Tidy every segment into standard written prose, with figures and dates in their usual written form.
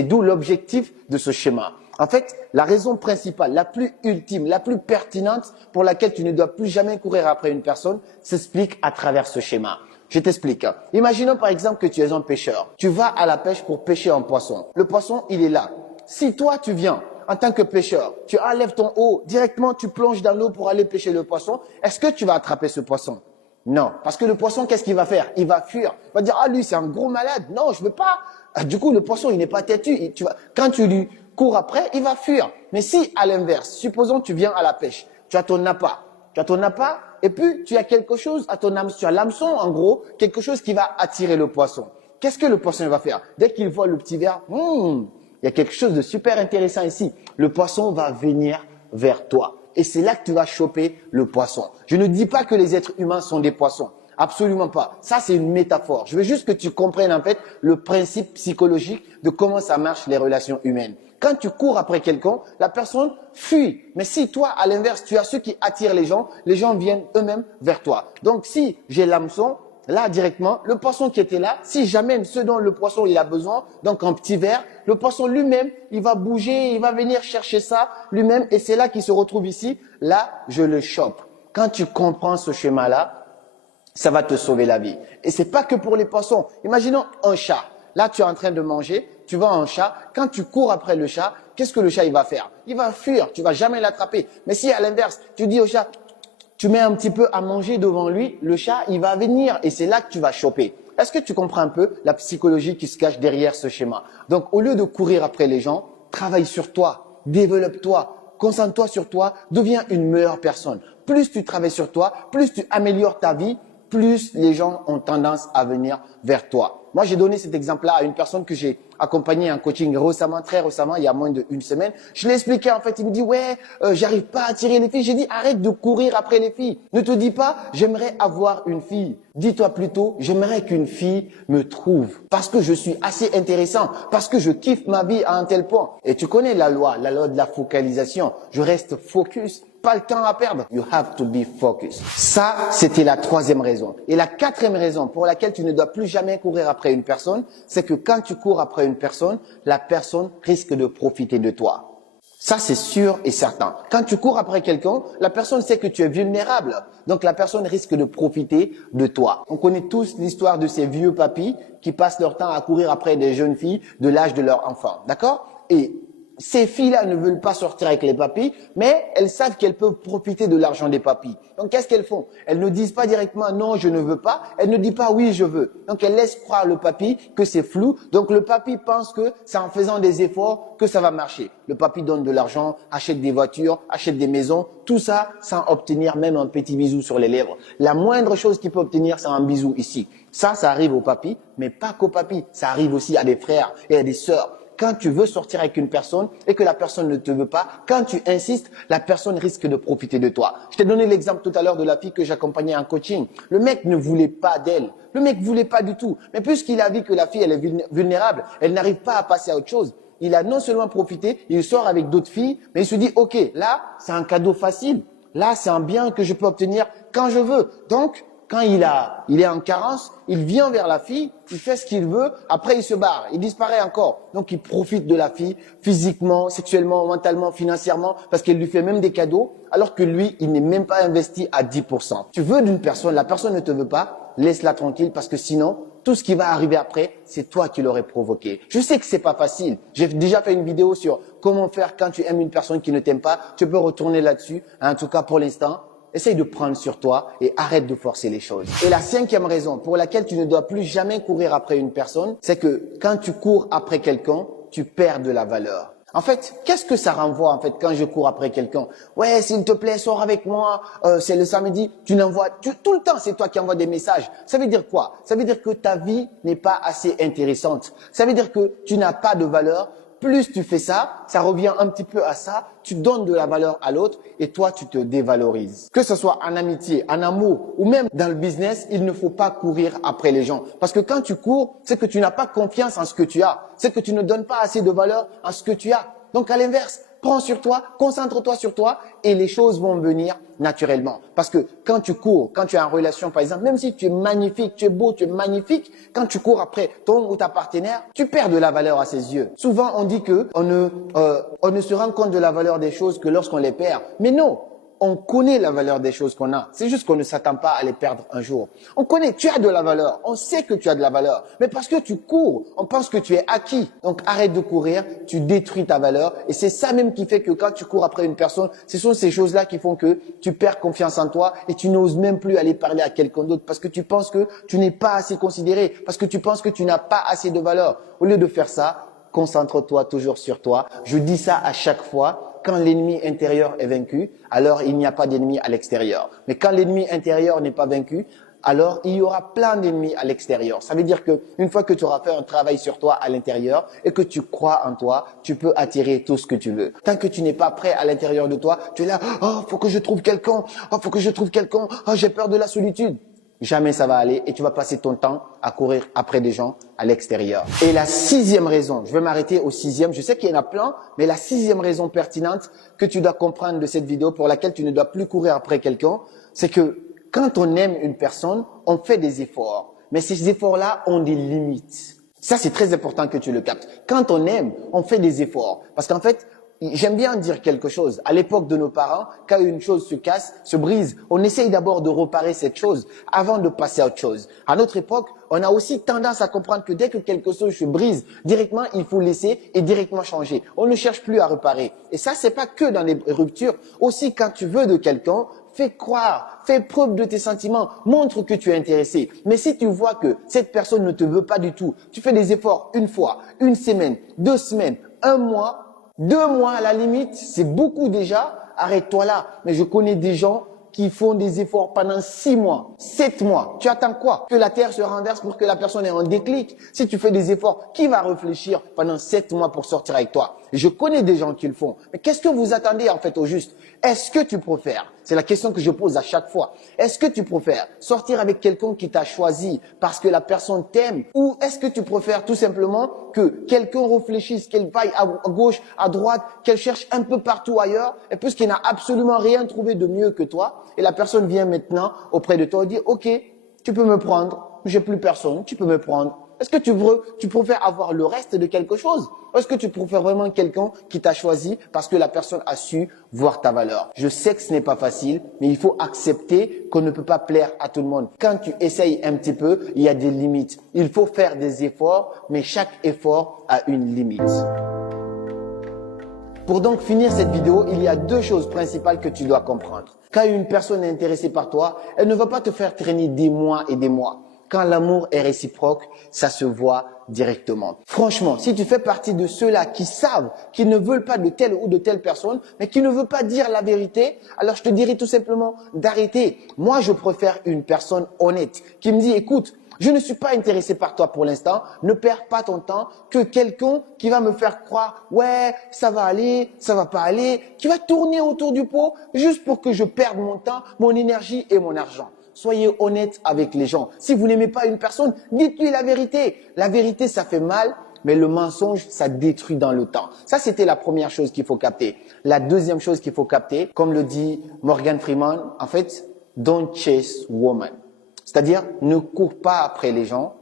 Et d'où l'objectif de ce schéma. En fait, la raison principale, la plus ultime, la plus pertinente pour laquelle tu ne dois plus jamais courir après une personne s'explique à travers ce schéma. Je t'explique. Imaginons par exemple que tu es un pêcheur. Tu vas à la pêche pour pêcher un poisson. Le poisson, il est là. Si toi, tu viens en tant que pêcheur, tu enlèves ton eau, directement tu plonges dans l'eau pour aller pêcher le poisson, est-ce que tu vas attraper ce poisson? Non, parce que le poisson, qu'est-ce qu'il va faire? Il va fuir. Il va dire, ah lui, c'est un gros malade. Non, je veux pas. Du coup, le poisson, il n'est pas têtu. Quand tu lui cours après, il va fuir. Mais si, à l'inverse, supposons tu viens à la pêche, tu as ton appât. Tu as ton appât et puis tu as quelque chose à ton hameçon. Tu as l'hameçon, en gros, quelque chose qui va attirer le poisson. Qu'est-ce que le poisson va faire? Dès qu'il voit le petit verre, il y a quelque chose de super intéressant ici. Le poisson va venir vers toi. Et c'est là que tu vas choper le poisson. Je ne dis pas que les êtres humains sont des poissons. Absolument pas. Ça, c'est une métaphore. Je veux juste que tu comprennes en fait le principe psychologique de comment ça marche les relations humaines. Quand tu cours après quelqu'un, la personne fuit. Mais si toi, à l'inverse, tu as ceux qui attirent les gens viennent eux-mêmes vers toi. Donc, si j'ai l'hameçon, là, directement, le poisson qui était là, si j'amène ce dont le poisson il a besoin, donc un petit verre, le poisson lui-même, il va bouger, il va venir chercher ça lui-même et c'est là qu'il se retrouve ici. Là, je le chope. Quand tu comprends ce schéma-là, ça va te sauver la vie. Et c'est pas que pour les poissons. Imaginons un chat. Là, tu es en train de manger, tu vois un chat. Quand tu cours après le chat, qu'est-ce que le chat il va faire? Il va fuir, tu vas jamais l'attraper. Mais si à l'inverse, tu dis au chat, tu mets un petit peu à manger devant lui, le chat, il va venir et c'est là que tu vas choper. Est-ce que tu comprends un peu la psychologie qui se cache derrière ce schéma? Donc, au lieu de courir après les gens, travaille sur toi, développe-toi, concentre-toi sur toi, deviens une meilleure personne. Plus tu travailles sur toi, plus tu améliores ta vie, plus les gens ont tendance à venir vers toi. Moi, j'ai donné cet exemple-là à une personne que j'ai accompagnée en coaching récemment, très récemment, il y a moins d'une semaine. Je l'ai expliqué en fait, il me dit ouais, j'arrive pas à attirer les filles. J'ai dit arrête de courir après les filles. Ne te dis pas j'aimerais avoir une fille. Dis-toi plutôt j'aimerais qu'une fille me trouve parce que je suis assez intéressant, parce que je kiffe ma vie à un tel point. Et tu connais la loi de la focalisation. Je reste focus. Pas le temps à perdre. You have to be focused. Ça, c'était la troisième raison. Et la quatrième raison pour laquelle tu ne dois plus jamais courir après une personne, c'est que quand tu cours après une personne, la personne risque de profiter de toi. Ça, c'est sûr et certain. Quand tu cours après quelqu'un, la personne sait que tu es vulnérable. Donc, la personne risque de profiter de toi. On connaît tous l'histoire de ces vieux papis qui passent leur temps à courir après des jeunes filles de l'âge de leur enfant. D'accord? Et ces filles-là ne veulent pas sortir avec les papis, mais elles savent qu'elles peuvent profiter de l'argent des papis. Donc, qu'est-ce qu'elles font? Elles ne disent pas directement non, je ne veux pas. Elles ne disent pas oui, je veux. Donc, elles laissent croire le papi que c'est flou. Donc, le papi pense que c'est en faisant des efforts que ça va marcher. Le papi donne de l'argent, achète des voitures, achète des maisons, tout ça sans obtenir même un petit bisou sur les lèvres. La moindre chose qu'il peut obtenir, c'est un bisou ici. Ça arrive au papi, mais pas qu'au papi. Ça arrive aussi à des frères et à des sœurs. Quand tu veux sortir avec une personne et que la personne ne te veut pas, quand tu insistes, la personne risque de profiter de toi. Je t'ai donné l'exemple tout à l'heure de la fille que j'accompagnais en coaching. Le mec ne voulait pas d'elle. Le mec voulait pas du tout. Mais puisqu'il a vu que la fille, elle est vulnérable, elle n'arrive pas à passer à autre chose. Il a non seulement profité, il sort avec d'autres filles, mais il se dit, OK, là, c'est un cadeau facile. Là, c'est un bien que je peux obtenir quand je veux. Donc, quand il est en carence, il vient vers la fille, il fait ce qu'il veut, après il se barre, il disparaît encore. Donc il profite de la fille physiquement, sexuellement, mentalement, financièrement, parce qu'elle lui fait même des cadeaux, alors que lui, il n'est même pas investi à 10%. Tu veux d'une personne, la personne ne te veut pas, laisse-la tranquille parce que sinon, tout ce qui va arriver après, c'est toi qui l'aurais provoqué. Je sais que c'est pas facile. J'ai déjà fait une vidéo sur comment faire quand tu aimes une personne qui ne t'aime pas. Tu peux retourner là-dessus. En tout cas, pour l'instant, essaye de prendre sur toi et arrête de forcer les choses. Et la cinquième raison pour laquelle tu ne dois plus jamais courir après une personne, c'est que quand tu cours après quelqu'un, tu perds de la valeur. En fait, qu'est-ce que ça renvoie en fait quand je cours après quelqu'un? Ouais, s'il te plaît, sors avec moi, c'est le samedi. Tout le temps, c'est toi qui envoies des messages. Ça veut dire quoi? Ça veut dire que ta vie n'est pas assez intéressante. Ça veut dire que tu n'as pas de valeur. Plus tu fais ça, ça revient un petit peu à ça, tu donnes de la valeur à l'autre et toi, tu te dévalorises. Que ce soit en amitié, en amour ou même dans le business, il ne faut pas courir après les gens. Parce que quand tu cours, c'est que tu n'as pas confiance en ce que tu as. C'est que tu ne donnes pas assez de valeur à ce que tu as. Donc à l'inverse, prends sur toi, concentre-toi sur toi et les choses vont venir naturellement. Parce que quand tu cours, quand tu es en relation par exemple, même si tu es magnifique, tu es beau, tu es magnifique, quand tu cours après ton ou ta partenaire, tu perds de la valeur à ses yeux. Souvent on dit que on ne se rend compte de la valeur des choses que lorsqu'on les perd. Mais non, on connaît la valeur des choses qu'on a. C'est juste qu'on ne s'attend pas à les perdre un jour. On connaît, tu as de la valeur. On sait que tu as de la valeur. Mais parce que tu cours, on pense que tu es acquis. Donc arrête de courir, tu détruis ta valeur. Et c'est ça même qui fait que quand tu cours après une personne, ce sont ces choses-là qui font que tu perds confiance en toi et tu n'oses même plus aller parler à quelqu'un d'autre parce que tu penses que tu n'es pas assez considéré, parce que tu penses que tu n'as pas assez de valeur. Au lieu de faire ça, concentre-toi toujours sur toi. Je dis ça à chaque fois. Quand l'ennemi intérieur est vaincu, alors il n'y a pas d'ennemi à l'extérieur. Mais quand l'ennemi intérieur n'est pas vaincu, alors il y aura plein d'ennemis à l'extérieur. Ça veut dire que une fois que tu auras fait un travail sur toi à l'intérieur et que tu crois en toi, tu peux attirer tout ce que tu veux. Tant que tu n'es pas prêt à l'intérieur de toi, tu es là, oh, faut que je trouve quelqu'un, oh, faut que je trouve quelqu'un, oh, j'ai peur de la solitude. Jamais ça va aller et tu vas passer ton temps à courir après des gens à l'extérieur. Et la sixième raison, je vais m'arrêter au sixième, je sais qu'il y en a plein, mais la sixième raison pertinente que tu dois comprendre de cette vidéo pour laquelle tu ne dois plus courir après quelqu'un, c'est que quand on aime une personne, on fait des efforts. Mais ces efforts-là ont des limites. Ça, c'est très important que tu le captes. Quand on aime, on fait des efforts. Parce qu'en fait, j'aime bien dire quelque chose. À l'époque de nos parents, quand une chose se casse, se brise, on essaye d'abord de réparer cette chose avant de passer à autre chose. À notre époque, on a aussi tendance à comprendre que dès que quelque chose se brise, directement, il faut laisser et directement changer. On ne cherche plus à réparer. Et ça, c'est pas que dans les ruptures. Aussi, quand tu veux de quelqu'un, fais croire, fais preuve de tes sentiments, montre que tu es intéressé. Mais si tu vois que cette personne ne te veut pas du tout, tu fais des efforts une fois, une semaine, 2 semaines, 1 mois, 2 mois à la limite, c'est beaucoup déjà, arrête-toi là. Mais je connais des gens qui font des efforts pendant 6 mois, 7 mois. Tu attends quoi? Que la terre se renverse pour que la personne ait un déclic? Si tu fais des efforts, qui va réfléchir pendant 7 mois pour sortir avec toi? Je connais des gens qui le font. Mais qu'est-ce que vous attendez en fait au juste? Est-ce que tu préfères? C'est la question que je pose à chaque fois. Est-ce que tu préfères sortir avec quelqu'un qui t'a choisi parce que la personne t'aime? Ou est-ce que tu préfères tout simplement que quelqu'un réfléchisse, qu'elle vaille à gauche, à droite, qu'elle cherche un peu partout ailleurs et puisqu'il n'a absolument rien trouvé de mieux que toi et la personne vient maintenant auprès de toi et dit « Ok, tu peux me prendre, j'ai plus personne, tu peux me prendre. » Est-ce que tu préfères avoir le reste de quelque chose? Ou est-ce que tu préfères vraiment quelqu'un qui t'a choisi parce que la personne a su voir ta valeur? Je sais que ce n'est pas facile, mais il faut accepter qu'on ne peut pas plaire à tout le monde. Quand tu essayes un petit peu, il y a des limites. Il faut faire des efforts, mais chaque effort a une limite. Pour donc finir cette vidéo, il y a 2 choses principales que tu dois comprendre. Quand une personne est intéressée par toi, elle ne va pas te faire traîner des mois et des mois. Quand l'amour est réciproque, ça se voit directement. Franchement, si tu fais partie de ceux-là qui savent qu'ils ne veulent pas de telle ou de telle personne, mais qui ne veulent pas dire la vérité, alors je te dirais tout simplement d'arrêter. Moi, je préfère une personne honnête qui me dit, écoute, je ne suis pas intéressé par toi pour l'instant, ne perds pas ton temps, que quelqu'un qui va me faire croire, ouais, ça va aller, ça va pas aller, qui va tourner autour du pot juste pour que je perde mon temps, mon énergie et mon argent. Soyez honnête avec les gens. Si vous n'aimez pas une personne, dites-lui la vérité. La vérité, ça fait mal, mais le mensonge, ça détruit dans le temps. Ça, c'était la première chose qu'il faut capter. La deuxième chose qu'il faut capter, comme le dit Morgan Freeman, en fait, don't chase woman. C'est-à-dire, ne cours pas après les gens,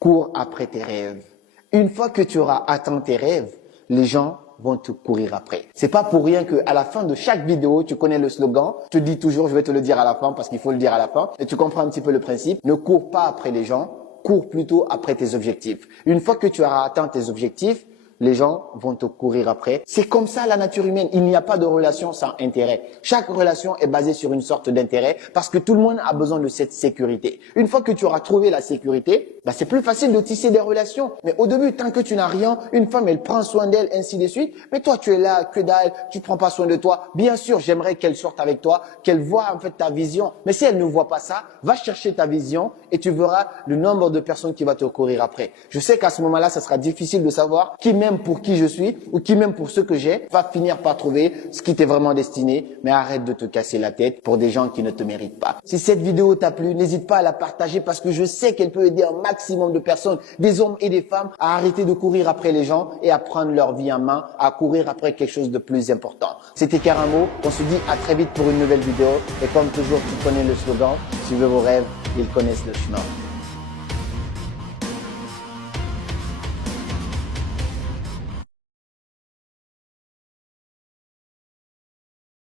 cours après tes rêves. Une fois que tu auras atteint tes rêves, les gens vont te courir après. C'est pas pour rien que à la fin de chaque vidéo, tu connais le slogan. Je te dis toujours, je vais te le dire à la fin parce qu'il faut le dire à la fin. Et tu comprends un petit peu le principe. Ne cours pas après les gens, cours plutôt après tes objectifs. Une fois que tu auras atteint tes objectifs, les gens vont te courir après. C'est comme ça la nature humaine. Il n'y a pas de relation sans intérêt. Chaque relation est basée sur une sorte d'intérêt parce que tout le monde a besoin de cette sécurité. Une fois que tu auras trouvé la sécurité, c'est plus facile de tisser des relations. Mais au début, tant que tu n'as rien, une femme, elle prend soin d'elle, ainsi de suite. Mais toi, tu es là, que dalle, tu prends pas soin de toi. Bien sûr, j'aimerais qu'elle sorte avec toi, qu'elle voit en fait ta vision. Mais si elle ne voit pas ça, va chercher ta vision et tu verras le nombre de personnes qui vont te courir après. Je sais qu'à ce moment-là, ça sera difficile de savoir qui m'aime pour qui je suis ou qui m'aime pour ce que j'ai va finir par trouver ce qui t'est vraiment destiné. Mais arrête de te casser la tête pour des gens qui ne te méritent pas. Si cette vidéo t'a plu, n'hésite pas à la partager parce que je sais qu'elle peut aider un maximum de personnes, des hommes et des femmes, à arrêter de courir après les gens et à prendre leur vie en main, à courir après quelque chose de plus important. C'était Karamo. On se dit à très vite pour une nouvelle vidéo. Et comme toujours, tu connais le slogan, suivez vos rêves, ils connaissent le chemin.